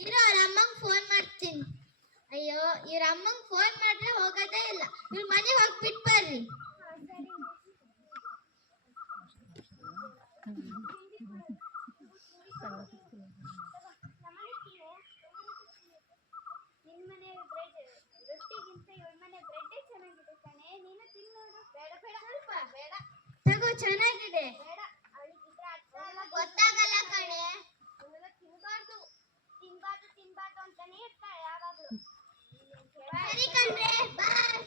ಇರೋ ಅವ್ರ ಅಮ್ಮಂಗ್ ಫೋನ್ ಮಾಡ್ತೀನಿ. ಅಯ್ಯೋ ಇವ್ರ ಅಮ್ಮಂಗ್ ಫೋನ್ ಮಾಡ್ರೆ ಹೋಗೋದೇ ಇಲ್ಲ. ಇವ್ರ ಮನೆಗೆ ಹೋಗ್ಬಿಟ್ಟು ಬರ್ರಿ. ತಗೋ ಚೆನ್ನಾಗಿದೆ. ಗೊತ್ತಾಗಲ್ಲ ಕಣೆ. ತಿನ್ಬಾರ್ದು ಅಂತಾನೆ ಇರ್ತಾಳೆ ಯಾವಾಗ್ಲೂ. ಸರಿ ಕಣ್ರೆ ಬಾಯ್.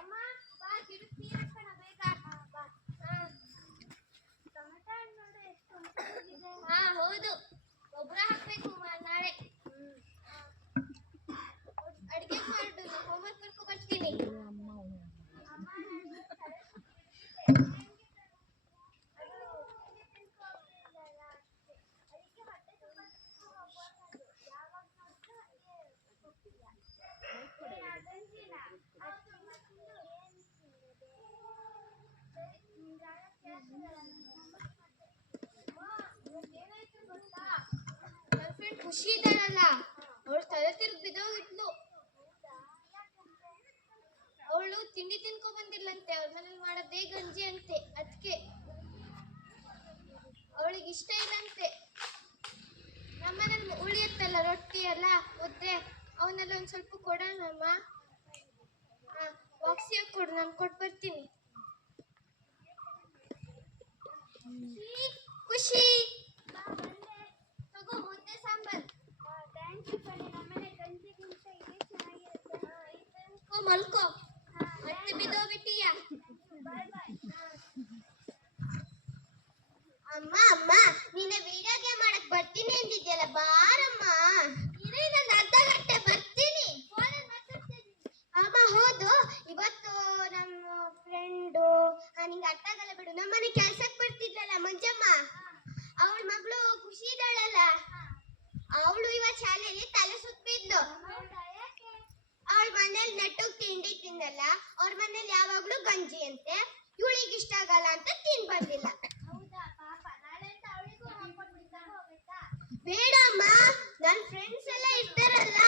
ಅಮ್ಮ ಬಾ ಗಿಡಕ್ಕೆ ನೀರು ಹಾಕೋಣ ಬೇಗ. ಟೊಮೆಟೊ ಹಣ್ಣು ನೋಡು ಎಷ್ಟು ಉಂಟಾಗಿದೆ. ಹೌದು ಗೊಬ್ಬರ ಹಾಕ್ಬೇಕು ನಾಳೆ. ಅಡಿಗೆ ಮಾಡು ಹೋಮ್ವರ್ಕ್ ಮಾಡ್ಕೊ ಬರ್ತೀನಿ. ಖುಷಿ ಇದ್ದಾಳಲ್ಲ ಅವಳು ತಲೆ ತಿರುಗಿ ಬಿದ್ದೋಗಿದ್ಲು. ಅವಳು ತಿಂಡಿ ತಿನ್ಕೊ ಬಂದಿಲ್ಲಂತೆ. ಅವ್ರ ಮನೇಲಿ ಮಾಡೋದೇ ಗಂಜಿ ಅಂತೆ. ಅದಕ್ಕೆ ಅವಳಿಗೆ ಇಷ್ಟ ಇಲ್ಲಂತೆ. ನಮ್ಮನೇಲಿ ಉಳಿಯುತ್ತಲ್ಲ ರೊಟ್ಟಿ ಎಲ್ಲ ಮುದ್ದೆ ಅವನ್ನೆಲ್ಲ ಒಂದ್ ಸ್ವಲ್ಪ ಕೊಡೋಣಮ್ಮ. ಬಾಕ್ಸಿಗೆ ಕೊಡು, ನಾನು ಕೊಟ್ಟು ಬರ್ತೀನಿ. ಖುಷಿ ತಗೋ ಮುದ್ದೆ ಸಾಂಬಾರ್. ಮಲ್ಕೋ ಮತ್ತೆ ಬಿದ್ದೋಗ್ಬಿಟ್ಟಿಯ. ಅಮ್ಮ ಅಮ್ಮ ನೀನೆ ವಿಡಿಯೋ ಗೇಮ್ ಮಾಡಕ್ ಬರ್ತೀನಿ ಅಂದಿದ್ಯಲ್ಲ, ಬಾರಮ್ಮ. ಇನ್ನೊಂದು ಅರ್ಧ ಗಂಟೆ ಬರ್ತೀನಿ. ಅಮ್ಮ ಹೌದು, ಇವತ್ತು ನಮ್ಮ ಫ್ರೆಂಡು ನಿಂಗೆ ಅರ್ಥ ಆಗಲ್ಲ ಬಿಡು, ನಮ್ಮನೆ ಕೆಲ್ಸಕ್ಕೆ ಬರ್ತಿದ್ಲಲ್ಲ ಮಂಜಮ್ಮ, ಅವಳ ಮಗಳು ಖುಷಿ ಇದ್ದಾಳಲ್ಲ, ಅವಳು ಇವತ್ತು ಶಾಲೆಯಲ್ಲಿ ತಲೆ ಸುತ್ತಿದ್ಲು. ಅವಳ ಮನೇಲಿ ನೆಟ್ಟೋಗಿ ತಿಂಡಿ ತಿಂದಲ್ಲ. ಅವ್ರ ಮನೇಲಿ ಯಾವಾಗ್ಲೂ ಗಂಜಿ ಅಂತೆ. ಇವಳಿಗೆ ಇಷ್ಟ ಆಗಲ್ಲ ಅಂತ ತಿನ್ ಬಂದಿಲ್ಲ. ಬೇಡಮ್ಮ, ನನ್ ಫ್ರೆಂಡ್ಸ್ ಎಲ್ಲ ಇರ್ತಾರಲ್ಲ,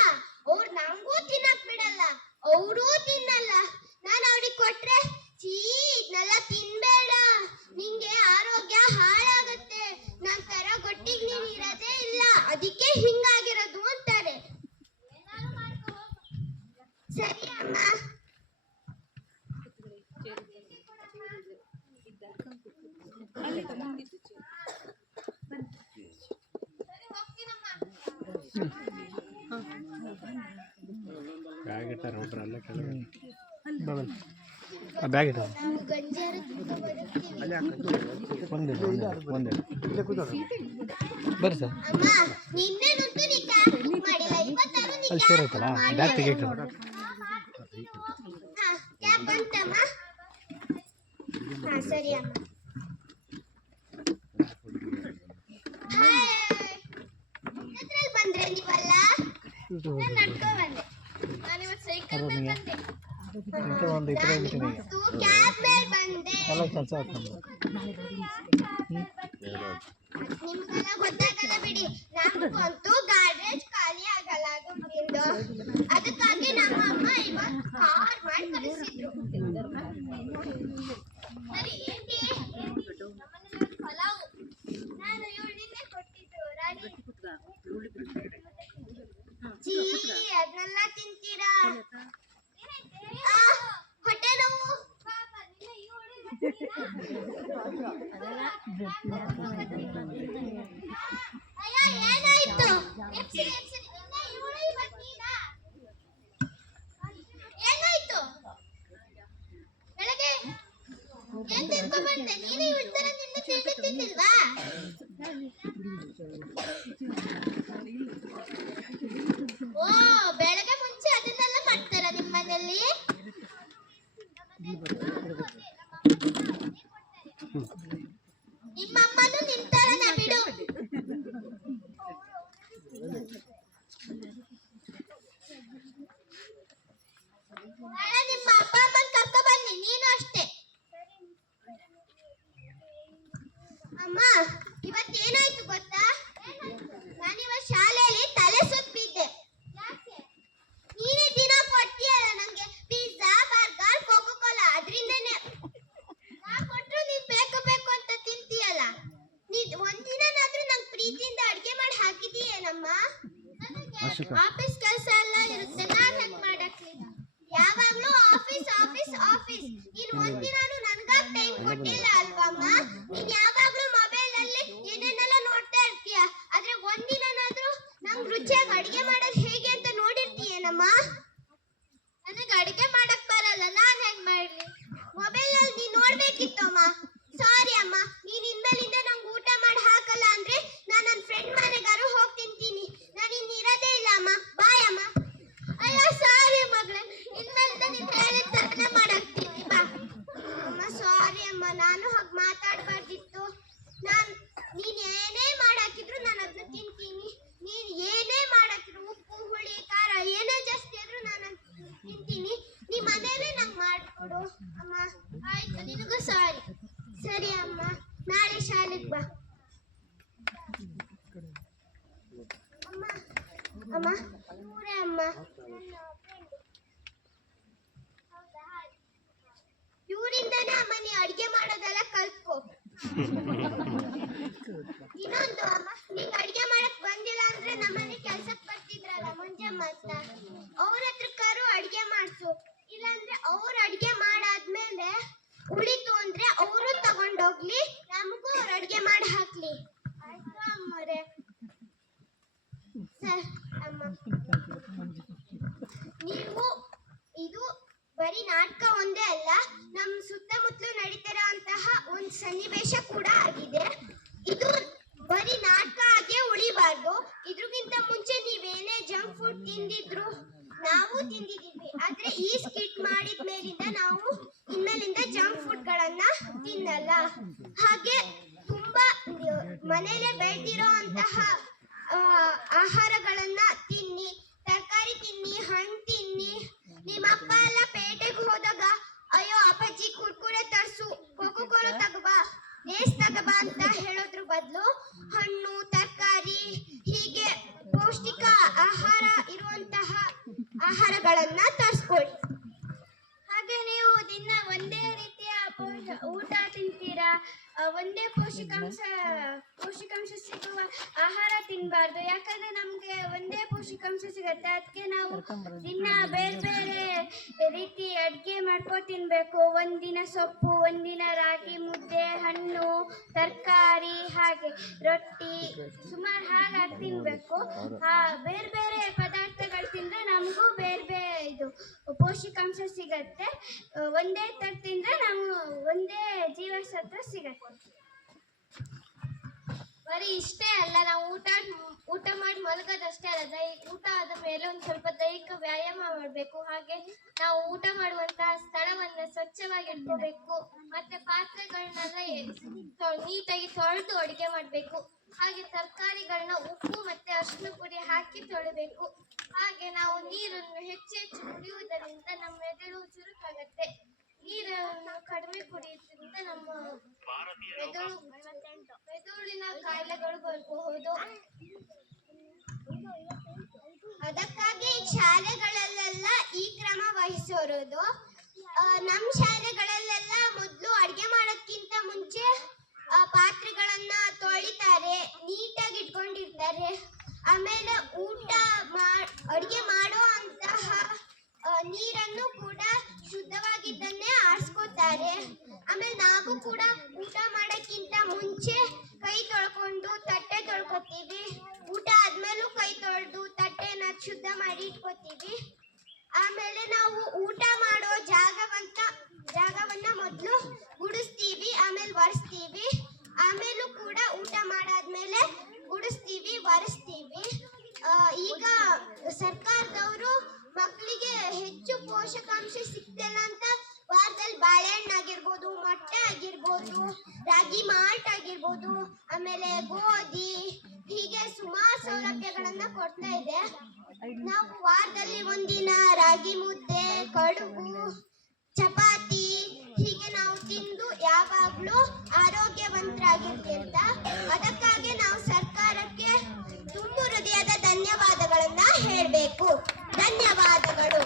ಅವ್ರು ನಂಗೂ ತಿನ್ನಕ್ ಬಿಡಲ್ಲ, ಅವರೂ ತಿನ್ನಲ್ಲ. ನಾನು ಅವ್ರಿಗೆ ಕೊಟ್ರೆ ಚೀ ಇದನ್ನೆಲ್ಲ ತಿನ್ಬೇಡ, ನಿಂಗೆ ಆರೋಗ್ಯ ಹಾಳಾಗತ್ತೆ, ನನ್ ತರ ಗೊಟ್ಟಿಗೆ ನೀನ್ ಇರೋದೇ ಇಲ್ಲ, ಅದಕ್ಕೆ ಹಿಂಗಾಗಿರೋದು ಅಂತಾರೆ. ಸರಿ ಅಮ್ಮ. ಬ್ಯಾಗ್ ಇಟ್ಟಾರ ಒಬ್ರಲ್ಲ ಕೆಳಗೆ. ಬ್ಯಾಗ್ ಇಟ್ಟಾರ ಬರ್ರಿ ಸರ್. ಅಲ್ಲಿ ಸೇರ್ ಐತಲ್ಲ ಬ್ಯಾಗ್ ತೆಗಿಟ್ಟು. ಸರಿ ಅಮ್ಮ. ಬಂದ್ರೆ ನೀವಲ್ಲ, ನಾನು ನಡ್ಕೊ ಬಂದೆ. ನಾನು ಇವತ್ತು ಸೈಕಲ್ ಮೇಲೆ ಬಂದೆ. ಕ್ಯಾಬ್ ಮೇಲೆ ಬಂದೆ. ನಿಮ್ಗೆಲ್ಲ ಗೊತ್ತಾಗಲ್ಲ ಬಿಡಿ, ನಮ್ಗಂತೂ ಗಾರ್ಡೇಜ್ ಖಾಲಿ ಆಗಲ್ಲ ದುಡ್ಡಿಂದು. ಅದಕ್ಕಾಗಿ ನಮ್ಮ ಅಮ್ಮ ಇವತ್ತು ಕಾರ್ ಮಾಡಿ ಕಳಿಸಿದ್ರು. ಸರಿ ఏంటి ನಮ್ಮನೆಲ್ಲ ಪಲಾವ್. ನಾನು ಇವಳಿಗೆ ಕೊಟ್ಟಿದ್ದು ರಾಣಿ. ಚೀ ಅದನ್ನೆಲ್ಲ ತಿಂತೀರಾ? ಹೊಟ್ಟೆ ನೋವು. ಅಯ್ಯೋ ಏನಾಯ್ತು? ಏನಾಯ್ತು? ಬೆಳಗ್ಗೆ ಏನ್ ತಿನ್ಕೊ ಬಂದೆ? ನೀನೇ ಇವಳ ತರ ನಿನ್ನೆ ತಿಂಡಿ ತಿಂದಿಲ್ವಾ? ಓ ಬೆಳಗ್ಗೆ ಮುಂಚೆ ಅದನ್ನೆಲ್ಲ ಮಾಡ್ತಾರ ನಿಮ್ಮ ಮನೆಯಲ್ಲಿ? ನಿಮ್ಮ ಅಮ್ಮನೂ ನಿಂತಾರನ ಬಿಡು. ಆಫೀಸ್ ಕೆಲಸ ಎಲ್ಲ ಇರುತ್ತೆ, ನಾನ್ ಹೆಂಗ್ ಮಾಡಕ್ಲಿ? ಯಾವಾಗ್ಲೂ ಆಫೀಸ್ ಆಫೀಸ್ ಆಫೀಸ್. ನೀನ್ ಒಂದಿನಾನು ನನ್ಗಾಗ್ ಟೈಮ್ ಕೊಟ್ಟಿಲ್ಲ ಅಲ್ವಮ್ಮ? ನೀನ್ ಯಾವಾಗ್ಲೂ ಮೊಬೈಲ್ ಅಲ್ಲಿ ಏನೇನೆಲ್ಲ ನೋಡ್ತಾ ಇರ್ತೀಯ, ಆದ್ರೆ ಒಂದಿನಾದ್ರೂ ನಂಗ್ ರುಚಿಯಾಗಿ ಅಡಿಗೆ ಮಾಡೋದ್ ಹೇಗೆ ಅಂತ ನೋಡಿರ್ತೀಯೇನಮ್ಮ? ನನಗೆ ಅಡಿಗೆ ಮಾಡಕ್ ಬರಲ್ಲ, ನಾನ್ ಹೆಂಗ್ ಮಾಡ್ಲಿ? ಮೊಬೈಲ್ ಅಲ್ಲಿ ನೀನ್ ನೋಡ್ಬೇಕಿತ್ತು ಅಮ್ಮ. ಸಾರಿ ಅಮ್ಮ, ನೀನ್ ಇನ್ಮೇಲಿಂದ ನಂಗೆ ಊಟ ಮಾಡಿ ಹಾಕಲ್ಲ ಅಂದ್ರೆ ನಾನ್ ನನ್ನ ಫ್ರೆಂಡ್ ಮನೆಗಾರು ಹೋಗಿ ತಿಂತೀನಿ. ನಾನು ಇನ್ನು ಇರೋದೇ ಇಲ್ಲ ಅಮ್ಮ. ಬಾಯ್ ಅಮ್ಮ. ಅಯ್ಯೋ ಸಾರಿ ಮಗಳೇ, ಇನ್ಮೇಲಿಂದ ನೀನ್ ಹೇಳಿದ ತರನೇ ಮಾಡಾಕ್ತೀನಿ ಬಾ. ಅಮ್ಮ ಸಾರಿ ಅಮ್ಮ, ನಾನು ಹಾಗೆ ಮಾತಾಡ್ಬಾರ್ದಿತ್ತು. ನೀನ್ ಏನೇ ಮಾಡಾಕಿದ್ರು ನಾನು ಅದನ್ನ ತಿಂತೀನಿ. ನೀನ್ ಏನೇ ಮಾಡಾಕಿದ್ರು ಉಪ್ಪು ಹುಳಿ ಖಾರ ಏನೇ ಜಾಸ್ತಿ ಆದ್ರೂ ನಾನು ತಿಂತೀನಿ. ನೀ ಮನೇಲೆ ನಂಗೆ ಮಾಡ್ಕೊಡು ಅಮ್ಮ. ಆಯ್ತು, ನಿನಗೂ ಸಾರಿ. ಸರಿ ಅಮ್ಮ, ನಾಳೆ ಶಾಲೆಗೆ ಬಾ. ಅಮ್ಮ ಅಮ್ಮ ಇವರೇ ಅಮ್ಮ, ಇವರಿಂದಾನೇ ಅಮ್ಮ ನೀ ಅಡ್ಗೆ ಮಾಡೋದೆಲ್ಲ ಕಲ್ತ್ಕೋ. ಇನ್ನೊಂದು ಅಮ್ಮ, ನೀಂಗ್ ಅಡ್ಗೆ ಮಾಡಕ್ ಬಂದಿಲ್ಲ ಅಂದ್ರೆ ನಮ್ಮನೆ ಕೆಲ್ಸಕ್ ಬರ್ತಿದ್ರಲ್ಲ ಮುಂಜಾನೆ ಅಂತ, ಅವ್ರ ಹತ್ರಕ್ಕಾರು ಅಡ್ಗೆ ಮಾಡ್ಸು. ಇಲ್ಲಾಂದ್ರೆ ಅವ್ರ ಅಡ್ಗೆ ಮಾಡಾದ್ಮೇಲೆ ಉಳಿತು ಅಂದ್ರೆ ಅವರು ತಗೊಂಡೋಗ್ಲಿ, ನಮಗೂ ಅವ್ರ ಅಡ್ಗೆ ಮಾಡಿ ಹಾಕ್ಲಿ. ಆಯ್ತು ಅಮ್ಮರೇ? ಸರ್ ಅಮ್ಮ, ನೀವು ಇದು ಬರೀ ನಾಟಕ ಒಂದೇ ಅಲ್ಲ, ನಮ್ಮ ಸುತ್ತಮುತ್ತಲು ನಡೀತಿರೋ ಅಂತಹ ಒಂದು ಸನ್ನಿವೇಶ ಕೂಡ ಆಗಿದೆ. ಇದು ಬರೀ ನಾಟಕ ಆಗೇ ಉಳಿಬಾರ್ದು. ಇದ್ರಗಿಂತ ಮುಂಚೆ ನೀವೇನೇ ಜಂಕ್ ಫುಡ್ ತಿಂದಿದ್ರು ನಾವು ತಿಂದಿದ್ದೀವಿ, ಆದ್ರೆ ಈ ಸ್ಕಿಟ್ ಮಾಡಿದ ಮೇಲಿಂದ ನಾವು ಇನ್ಮೇಲಿಂದ ಜಂಕ್ ಫುಡ್ ಗಳನ್ನ ತಿನ್ನಲ್ಲ. ಹಾಗೆ ತುಂಬಾ ಮನೇಲೆ ಬೆಳೆದಿರೋ ಅಂತಹ ಆಹಾರಗಳನ್ನ ತಿನ್ನಿ, ತರಕಾರಿ ತಿನ್ನಿ, ಹಣ್ಣು ತಿನ್ನಿ. ನಿಮ್ಮ ಅಪ್ಪ ಎಲ್ಲ ಪೇಟೆಗೆ ಹೋದಾಗ ಅಯ್ಯೋ ಅಪ್ಪಾಜಿ ಕುರ್ಕುರೆ ತರ್ಸು, ಕೋಕೋ ಕೋಲಾ ತಗಬಾ, ಲೇಸ್ ತಗಬಾ ಅಂತ ಹೇಳೋದ್ರ ಬದಲು ಹಣ್ಣು ತರಕಾರಿ ಹೀಗೆ ಪೌಷ್ಟಿಕ ಆಹಾರ ಇರುವಂತಹ ಆಹಾರಗಳನ್ನ ತರಿಸ್ಕೊಳ್ಳಿ. ಹಾಗೆ ನೀವು ದಿನ ಒಂದೇ ರೀತಿಯ ಊಟ ತಿಂತೀರಾ, ಒಂದೇ ಪೋಷಕಾಂಶ ಸಿಗುವ ಆಹಾರ ತಿನ್ನಬಾರ್ದು. ಯಾಕಂದ್ರೆ ನಮ್ಗೆ ಒಂದೇ ಪೋಷಕಾಂಶ ಸಿಗತ್ತೆ, ಅದಕ್ಕೆ ನಾವು ದಿನ ಬೇರೆ ಬೇರೆ ರೀತಿ ಅಡ್ಗೆ ಮಾಡ್ಕೊ ತಿನ್ಬೇಕು. ಒಂದಿನ ಸೊಪ್ಪು, ಒಂದಿನ ರಾಗಿ ಮುದ್ದೆ, ಹಣ್ಣು ತರಕಾರಿ, ಹಾಗೆ ರೊಟ್ಟಿ, ಸುಮಾರು ಹಾಗಾಗಿ ತಿನ್ಬೇಕು. ಬೇರೆ ಬೇರೆ ಪದಾರ್ಥಗಳು ತಿಂದ್ರೆ ನಮಗೂ ಬೇರೆ ಬೇರೆ ಇದು ಪೋಷಕಾಂಶ ಸಿಗತ್ತೆ. ಒಂದೇ ತರ ತಿಂದ್ರೆ ನಾವು ಒಂದೇ ಜೀವಸತ್ವ ಸಿಗತ್ತೆ. ಬರೀ ಇಷ್ಟೇ ಅಲ್ಲ, ನಾವು ಊಟ ಮಾಡಿ ಮಲಗೋದಷ್ಟೇ ಅಲ್ಲ, ಊಟ ಆದ ಮೇಲೆ ಒಂದು ಸ್ವಲ್ಪ ದೈಹಿಕ ವ್ಯಾಯಾಮ ಮಾಡಬೇಕು. ಹಾಗೆ ನಾವು ಊಟ ಮಾಡುವಂತಹ ಸ್ಥಳವನ್ನ ಸ್ವಚ್ಛವಾಗಿ ಇಟ್ಕೋಬೇಕು. ಮತ್ತೆ ಪಾತ್ರೆಗಳನ್ನೆಲ್ಲ ನೀಟಾಗಿ ತೊಳೆದು ಅಡುಗೆ ಮಾಡಬೇಕು. ಹಾಗೆ ತರಕಾರಿಗಳನ್ನ ಉಪ್ಪು ಮತ್ತೆ ಅರಿಶಿನ ಪುಡಿ ಹಾಕಿ ತೊಳಿಬೇಕು. ಹಾಗೆ ನಾವು ನೀರನ್ನು ಹೆಚ್ಚು ಕುಡಿಯುವುದರಿಂದ ನಮ್ಮ ಮೆದುಳು ಚುರುಕಾಗತ್ತೆ. ನೀರನ್ನು ಕಡಿಮೆ ಕುಡಿಯುವುದರಿಂದ ನಮ್ಮ ಮೆದುಳಿನ ಕಾಯಿಲೆಗಳು ಬರಬಹುದು. ಅದಕ್ಕಾಗಿ ಶಾಲೆಗಳಲ್ಲೆಲ್ಲ ಈ ಕ್ರಮ ವಹಿಸಿರೋದು. ನಮ್ಮ ಶಾಲೆಗಳಲ್ಲೆಲ್ಲ ಮೊದಲು ಅಡುಗೆ ಮಾಡೋಕ್ಕಿಂತ ಮುಂಚೆ ಪಾತ್ರೆಗಳನ್ನ ತೊಳಿತಾರೆ, ನೀಟಾಗಿ ಇಟ್ಕೊಂಡಿರ್ತಾರೆ. ಆಮೇಲೆ ಅಡುಗೆ ಮಾಡೋ ಅಂತಹ ನೀರನ್ನು ಕೂಡ ಶುದ್ಧವಾಗಿದ್ದನ್ನೇ ಆರಿಸ್ಕೋತಾರೆ. ಆಮೇಲೆ ನಾವು ಕೂಡ ಊಟ ಮಾಡೋಕ್ಕಿಂತ ಮುಂಚೆ ಕೈ ತೊಳ್ಕೊಂಡು ತಟ್ಟೆ ತೊಳ್ಕೊತೀವಿ. ಊಟ ಆದ್ಮೇಲೂ ಕೈ ತೊಳೆದು ತಟ್ಟೆನ ಶುದ್ಧ ಮಾಡಿ ಇಟ್ಕೋತೀವಿ. ಆಮೇಲೆ ನಾವು ಊಟ ಮಾಡೋ ಜಾಗವನ್ನ ಮೊದಲು ಗುಡಿಸ್ತೀವಿ, ಆಮೇಲೆ ಒರೆಸ್ತೀವಿ. ಆಮೇಲೂ ಕೂಡ ಊಟ ಮಾಡಾದ್ಮೇಲೆ ಗುಡಿಸ್ತೀವಿ, ಒರೆಸ್ತೀವಿ. ಈಗ ಸರ್ಕಾರದವರು ಮಕ್ಕಳಿಗೆ ಹೆಚ್ಚು ಪೋಷಕಾಂಶ ಸಿಗ್ತಿಲ್ಲ ಅಂತ ವಾರದಲ್ಲಿ ಬಾಳೆಹಣ್ಣು ಆಗಿರ್ಬೋದು, ಮೊಟ್ಟೆ ಆಗಿರ್ಬೋದು, ರಾಗಿ ಮಾಲ್ಟ್ ಆಗಿರ್ಬೋದು, ಆಮೇಲೆ ಗೋಧಿ, ಹೀಗೆ ಸುಮಾರು ಸೌಲಭ್ಯಗಳನ್ನ ಕೊಡ್ತಾ ಇದೆ. ನಾವು ವಾರದಲ್ಲಿ ಒಂದಿನ ರಾಗಿ ಮುದ್ದೆ, ಕಡುಬು, ಚಪಾತಿ ಹೀಗೆ ನಾವು ತಿಂದು ಯಾವಾಗ್ಲೂ ಆರೋಗ್ಯವಂತರಾಗಿರ್ತೀರ್ತ. ಅದಕ್ಕಾಗಿ ನಾವು ಸರ್ಕಾರಕ್ಕೆ ತುಂಬ ಹೃದಯದ ಧನ್ಯವಾದಗಳನ್ನ ಹೇಳಬೇಕು. ಧನ್ಯವಾದಗಳು.